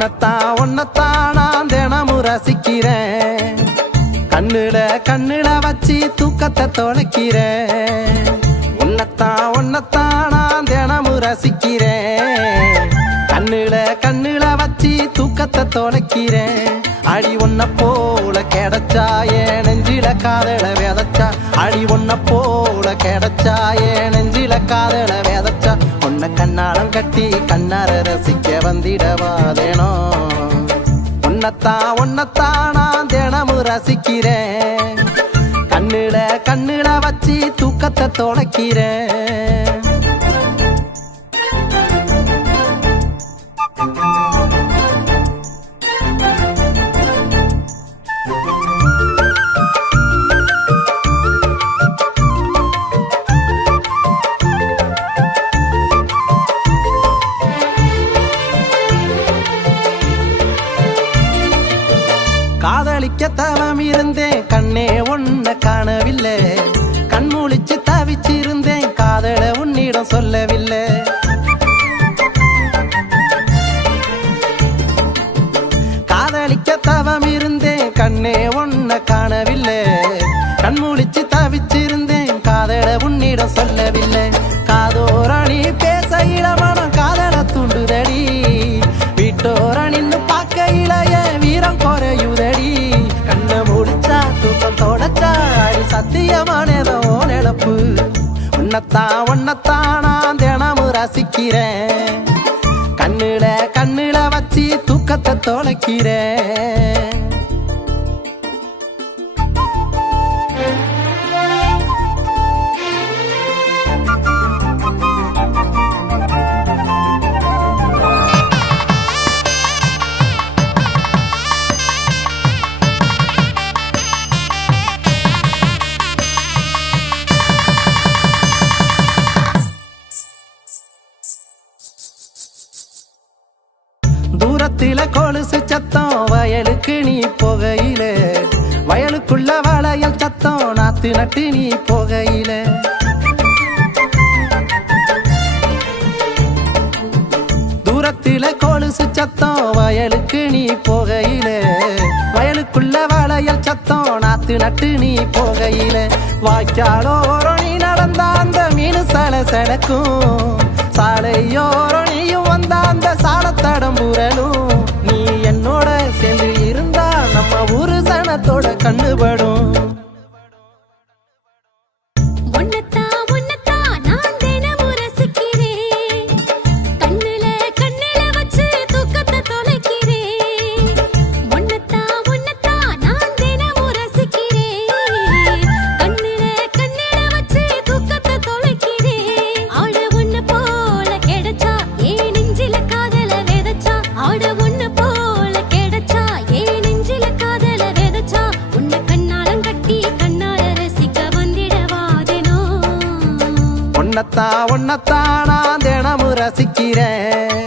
உன்னத்தான் உன்னத்தான் நான் தினமும் ரசிக்கிறேன். கண்ணுல கண்ணுல வச்சு தூக்கத்தை தொலைக்கிறேன் உன்னத்தான் உன்னத்தான் நான் தினமும் ரசிக்கிறேன். கண்ணுல கண்ணுல வச்சு தூக்கத்தை தொலைக்கிறேன் அடி ஒன்ன போல கிடைச்சா ஏன் நெஞ்சில காதல விதச்சா. அடி ஒன்ன போல கிடைச்சா ஏன் நெஞ்சில காதல கண்ணாளம் கட்டி கண்ணார ரசிக்க வந்திடவாதேனோ உன்னத்தான் உன்னத்தான் நான் தினமும் ரசிக்கிறேன். கண்ணுல கண்ணுல வச்சு தூக்கத்தை தொலைக்கிறேன் தவம் இருந்தேன் கண்ணே ஒன்ன காணவில்லை. கண் முழிச்சு தவிச்சிருந்தேன். காதல உன்னிடம் சொல்லவில்லை. காதலிக்க தவம் இருந்தேன் கண்ணே ஒன்ன காணவில்லை. கண் முழிச்சு தவிச்சிருந்தேன். காதல உன்னிடம் சொல்லவில்லை. அடி சத்தியமானதோ நினப்பு உன்னத்தான் உன்னத்தான் நான் தினமும் ரசிக்கிறேன். கண்ணுல கண்ணுல வச்சு தூக்கத்தை தொலைக்கிறேன். தூரத்தில கொலுசு சத்தம் வயலுக்கு நீ போகையில. வயலுக்குள்ள வளையல் சத்தம் நாத்து நட்டு நீ போகையில. தூரத்தில கொலுசு சத்தம் வயலுக்கு நீ போகையில. வயலுக்குள்ள வளையல் சத்தம் நாத்து நட்டு நீ போகையில. வாய்க்காலோரம் நீ நடந்த அந்த மீன் சல சடக்கும் சாலையோரம் நீயும் வந்த சனத்தோட வந்திடவாதேனோ ஒன்னத்தான் நான் தினமும் ரசிக்கிறேன்.